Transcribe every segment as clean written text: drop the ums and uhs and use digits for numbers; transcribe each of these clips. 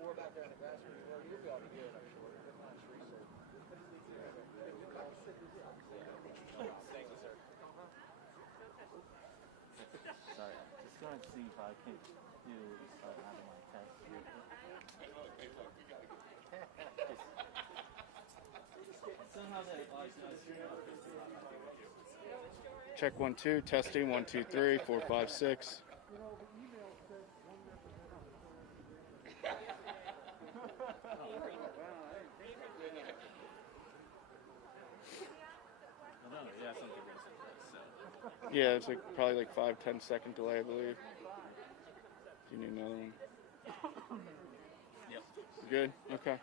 Or back there in the classroom, well, you'll be able to hear it, I'm sure. If not, it's research. Thank you, sir. Sorry, just going to see if I can do having my test. Somehow that Check 1 2, testing 1 2 3 4 5 6. Yeah, it's like probably like 5-10 second delay, I believe. Do you need another one? Yep. Good? Okay.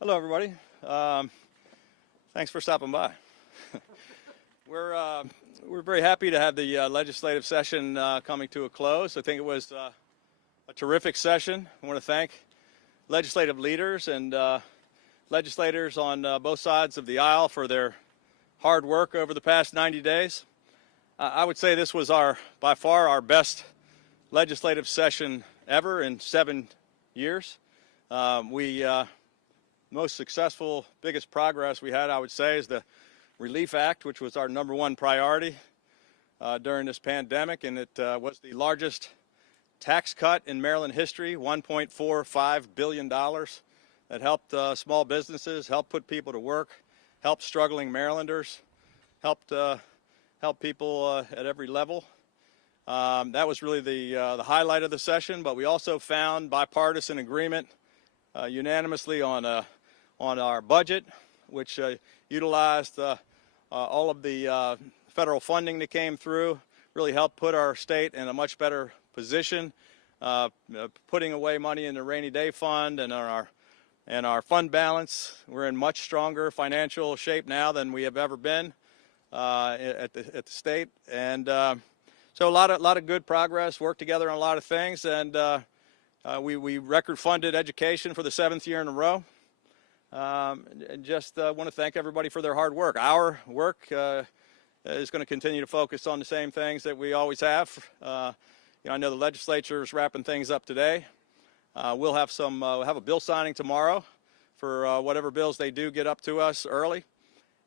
Hello, everybody. Thanks for stopping by. We're very happy to have the legislative session coming to a close. I think it was a terrific session. I want to thank legislative leaders and legislators on both sides of the aisle for their hard work over the past 90 days. I would say this was by far our best legislative session ever in 7 years. Most successful, biggest progress we had, I would say, is the Relief Act, which was our #1 priority during this pandemic, and it was the largest tax cut in Maryland history, $1.45 billion, that helped small businesses, helped put people to work, helped struggling Marylanders, helped people at every level. That was really the highlight of the session, but we also found bipartisan agreement unanimously on our budget, which utilized all of the federal funding that came through, really helped put our state in a much better position, putting away money in the rainy day fund and our fund balance. We're in much stronger financial shape now than we have ever been at the state, and so a lot of good progress, worked together on a lot of things, and we record funded education for the 7th year in a row. And just want to thank everybody for their hard work. Our work is going to continue to focus on the same things that we always have. I know the legislature is wrapping things up today. We'll have a bill signing tomorrow for whatever bills they do get up to us early,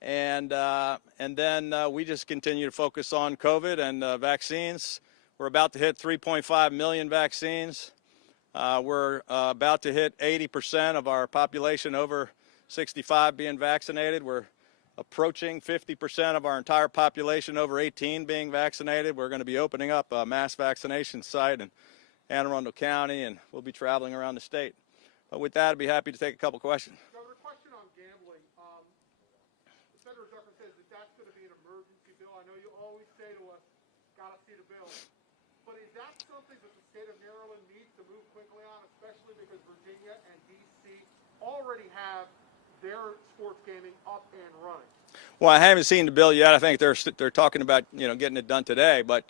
and then we just continue to focus on COVID and vaccines. We're about to hit 3.5 million vaccines. We're about to hit 80% of our population over 65 being vaccinated. We're approaching 50% of our entire population over 18 being vaccinated. We're going to be opening up a mass vaccination site in Anne Arundel County, and we'll be traveling around the state. But with that, I'd be happy to take a couple questions. Governor, question on gambling. Senator Zucker says that that's going to be an emergency bill. I know you always say to us, got to see the bill. But is that something that the state of Maryland needs to move quickly on, especially because Virginia and already have their sports gaming up and running? Well, I haven't seen the bill yet. I think they're talking about getting it done today. But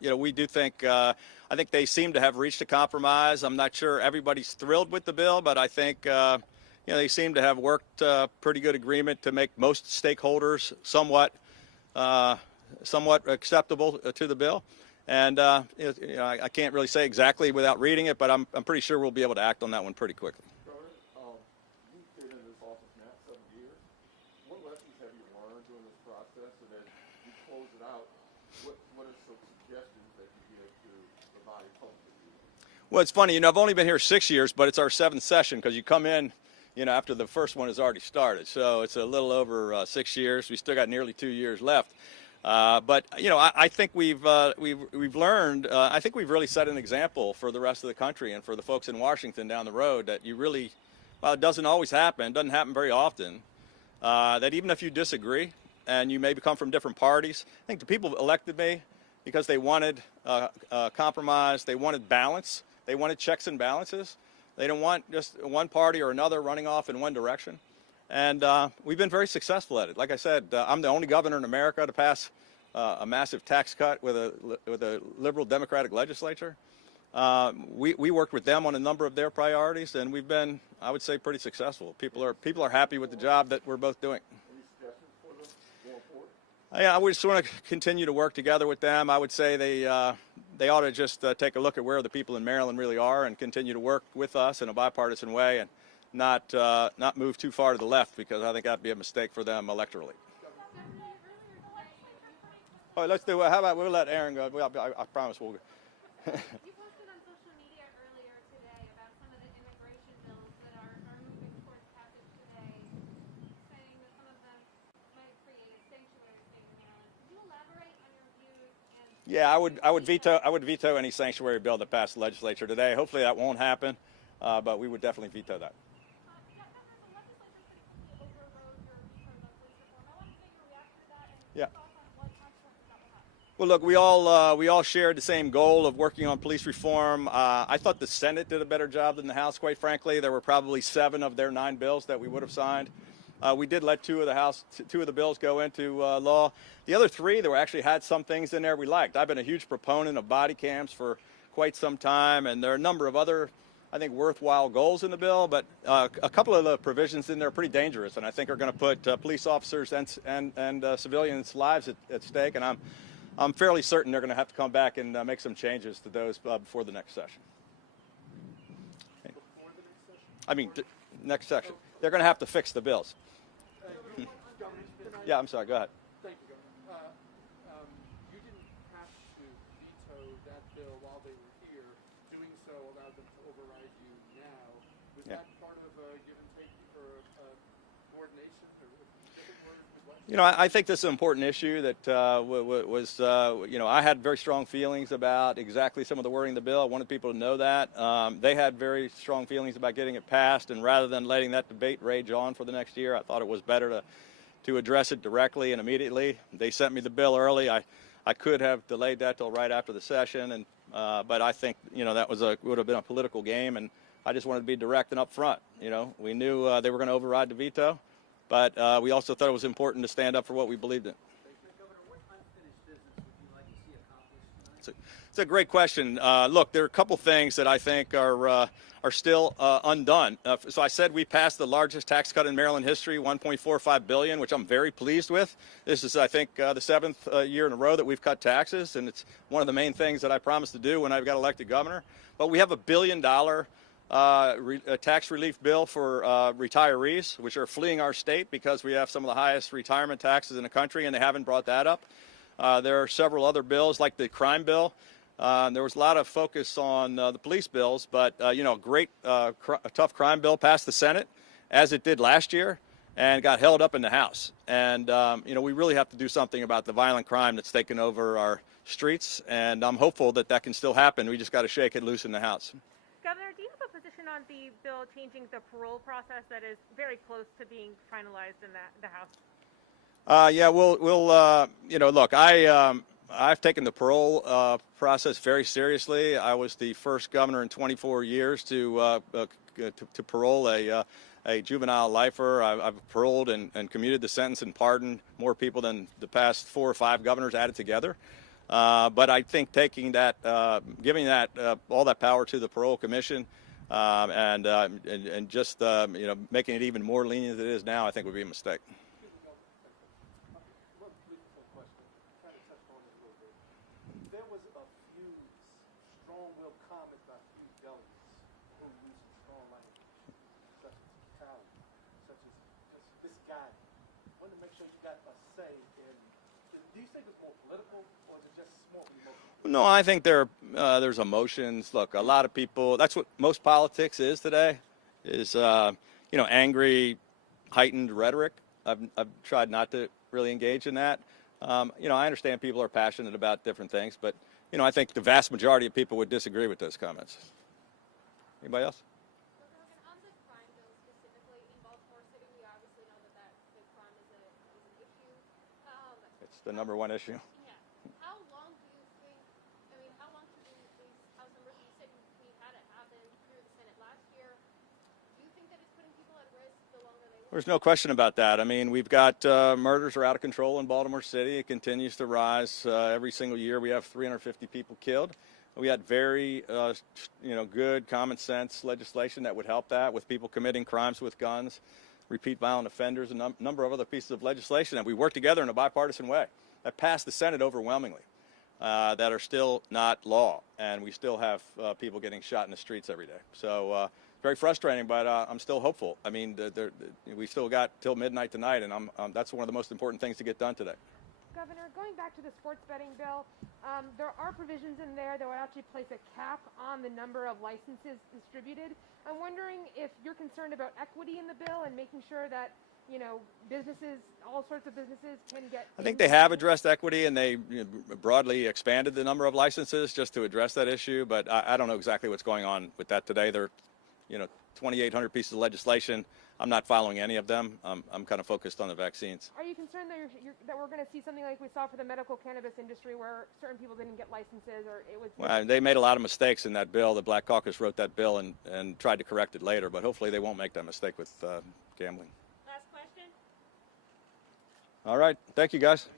we do think I think they seem to have reached a compromise. I'm not sure everybody's thrilled with the bill, but I think they seem to have worked pretty good agreement to make most stakeholders somewhat acceptable to the bill. And I can't really say exactly without reading it, but I'm pretty sure we'll be able to act on that one pretty quickly. Governor, you've been in this office now 7 years. What lessons have you learned during this process? And as you close it out, what are some suggestions that you give to the body publicly? Well, it's funny, I've only been here 6 years, but it's our 7th session because you come in, after the first one has already started. So it's a little over 6 years. We still got nearly 2 years left. But I think we've learned. I think we've really set an example for the rest of the country and for the folks in Washington down the road that you really, while it doesn't always happen, doesn't happen very often, that even if you disagree and you maybe come from different parties, I think the people elected me because they wanted compromise, they wanted balance, they wanted checks and balances. They don't want just one party or another running off in one direction. And we've been very successful at it. Like I said, I'm the only governor in America to pass a massive tax cut with a liberal Democratic legislature. We worked with them on a number of their priorities, and we've been, I would say, pretty successful. People are happy with the job that we're both doing. Any suggestions for them going forward? Yeah, we just want to continue to work together with them. I would say they ought to just take a look at where the people in Maryland really are and continue to work with us in a bipartisan way and not move too far to the left, because I think that'd be a mistake for them electorally. All right, let's do it. How about we'll let Aaron go? I promise we'll go. You posted on social media earlier today about some of the immigration bills that are moving towards passage today, saying that some of them might create a sanctuary state in Maryland. Could you elaborate on your views? Yeah, I would veto any sanctuary bill that passed the legislature today. Hopefully that won't happen, but we would definitely veto that. Yeah, Governor, the legislature overrode your veto of police reform. I want to get your reaction to that and Yeah. thoughts on what consequences that will have. Well, look, we all shared the same goal of working on police reform. I thought the Senate did a better job than the House, quite frankly. There were probably 7 of their 9 bills that we would have signed. We did let 2 of the bills go into law. The other 3, there actually had some things in there we liked. I've been a huge proponent of body cams for quite some time, and there are a number of other, I think, worthwhile goals in the bill, but a couple of the provisions in there are pretty dangerous, and I think are going to put police officers and civilians' lives at stake. And I'm fairly certain they're going to have to come back and make some changes to those before the next session. Okay. I mean, next session. They're going to have to fix the bills. Yeah, I'm sorry. Go ahead. Thank you, Governor. You didn't have to veto that bill while they were here. Doing so allowed them to override you now. Was Yeah. that part of a give and take for coordination or different words with what? I think this is an important issue that was, I had very strong feelings about exactly some of the wording of the bill. I wanted people to know that. They had very strong feelings about getting it passed, and rather than letting that debate rage on for the next year, I thought it was better to address it directly and immediately. They sent me the bill early. I could have delayed that till right after the session, and but I think that would have been a political game, and I just wanted to be direct and upfront. We knew they were going to override the veto, but we also thought it was important to stand up for what we believed in. Governor, what unfinished business would you like to see accomplished tonight? It's a great question. Look, there are a couple things that I think are still undone. So I said we passed the largest tax cut in Maryland history, $1.45 billion, which I'm very pleased with. This is, I think, the 7th year in a row that we've cut taxes, and it's one of the main things that I promised to do when I got elected governor. But we have $1 billion tax relief bill for retirees, which are fleeing our state because we have some of the highest retirement taxes in the country, and they haven't brought that up. There are several other bills, like the crime bill. There was a lot of focus on the police bills, but a great tough crime bill passed the Senate, as it did last year, and got held up in the House. And we really have to do something about the violent crime that's taken over our streets, and I'm hopeful that that can still happen. We just got to shake it loose in the House. Governor, do you have a position on the bill changing the parole process that is very close to being finalized in the House? Yeah, we'll look, I've taken the parole process very seriously. I was the first governor in 24 years to parole a juvenile lifer. I've paroled and commuted the sentence and pardoned more people than the past 4 or 5 governors added together. But I think taking that, giving that all that power to the parole commission, and just making it even more lenient than it is now, I think would be a mistake. One political question, kind of touched on it a little bit. There was a few strong-willed comments by a few delegates who used some strong language, such as brutality, such as just this guy. I wanted to make sure you got a say in. Do you think it's more political, or is it just more emotional? No, I think there's emotions. Look, a lot of people. That's what most politics is today. Is angry, heightened rhetoric. I've tried not to really engage in that. I understand people are passionate about different things, but I think the vast majority of people would disagree with those comments. Anybody else? Hogan, on the crime bill specifically in Baltimore City, we obviously know that the crime is an issue. It's the #1 issue. Yeah. How long do you think? I mean, how long should these House members? You said we had it happen through the Senate last year. Do you think that it's putting people at risk the longer they wait? There's no question about that. I mean, we've got murders are out of control in Baltimore City. It continues to rise every single year. We have 350 people killed. We had very, good common sense legislation that would help that with people committing crimes with guns, repeat violent offenders, a number of other pieces of legislation that we worked together in a bipartisan way that passed the Senate overwhelmingly, that are still not law, and we still have people getting shot in the streets every day. So very frustrating, but I'm still hopeful. I mean, we still got till midnight tonight, and that's one of the most important things to get done today. Governor, going back to the sports betting bill, there are provisions in there that would actually place a cap on the number of licenses distributed. I'm wondering if you're concerned about equity in the bill and making sure that, businesses, all sorts of businesses can get... I think they have addressed equity, and they broadly expanded the number of licenses just to address that issue, but I don't know exactly what's going on with that today. There are, 2,800 pieces of legislation. I'm not following any of them. I'm kind of focused on the vaccines. Are you concerned that, that we're going to see something like we saw for the medical cannabis industry where certain people didn't get licenses, or it was... Well, they made a lot of mistakes in that bill. The Black Caucus wrote that bill and tried to correct it later, but hopefully they won't make that mistake with gambling. Last question. All right. Thank you, guys.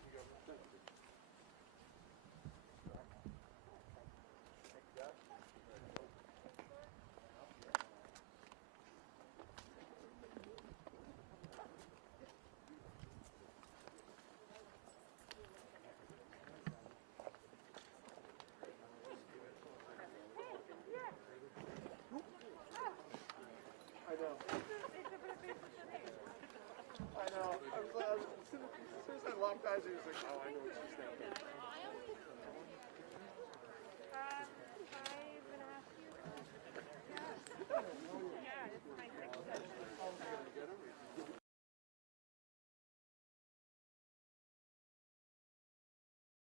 I know. As soon as I locked eyes, he was like, oh, I know what she's thinking.